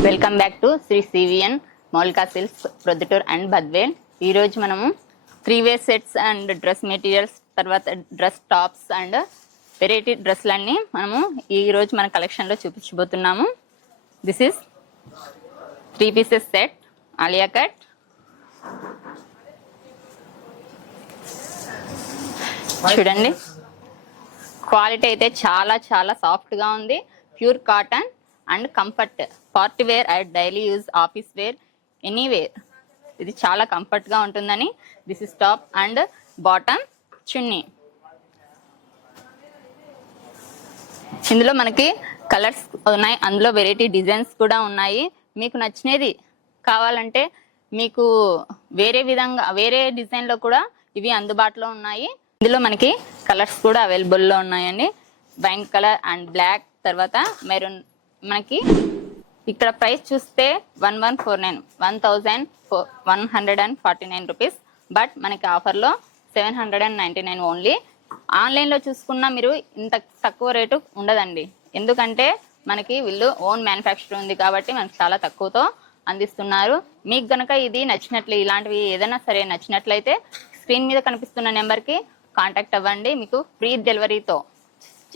Welcome back to Shri CVN Moulika Silks Proddatur and Badvel. ఈరోజు మనము 3-way sets and dress materials, తర్వాత dress tops and variety డ్రెస్లన్నీ మనము ఈరోజు మన కలెక్షన్లో చూపించబోతున్నాము. This is 3 pieces set Alia cut. చూడండి, క్వాలిటీ అయితే చాలా చాలా సాఫ్ట్గా ఉంది. Pure cotton and comfort, party wear and daily use, office wear, anywhere ఇది చాలా కంఫర్ట్గా ఉంటుందని. This is top and bottom chunni. ఇందులో మనకి కలర్స్ ఉన్నాయి, అందులో వెరైటీ డిజైన్స్ కూడా ఉన్నాయి. మీకు నచ్చినది కావాలంటే మీకు వేరే డిజైన్లో కూడా ఇవి అందుబాటులో ఉన్నాయి. ఇందులో మనకి కలర్స్ కూడా అవైలబుల్లో ఉన్నాయండి. వైన్ కలర్ అండ్ బ్లాక్, తర్వాత మెరూన్. మనకి ఇక్కడ ప్రైస్ చూస్తే 1149 రూపీస్, బట్ మనకి ఆఫర్లో 799 ఓన్లీ. ఆన్లైన్లో చూసుకున్నా మీరు ఇంత తక్కువ రేటు ఉండదండి, ఎందుకంటే మనకి వీళ్ళు ఓన్ మ్యానుఫ్యాక్చర్ ఉంది కాబట్టి మనకి చాలా తక్కువతో అందిస్తున్నారు. మీకు గనక ఇది నచ్చినట్లు, ఇలాంటివి ఏదైనా సరే నచ్చినట్లయితే స్క్రీన్ మీద కనిపిస్తున్న నెంబర్కి కాంటాక్ట్ అవ్వండి. మీకు ఫ్రీ డెలివరీతో,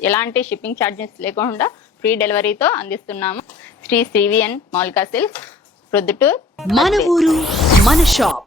ఎలాంటి షిప్పింగ్ ఛార్జెస్ లేకుండా ఫ్రీ డెలివరీతో అందిస్తున్నాము. Shri CVN Moulika Silks Proddatur. మన ఊరు మన షాప్.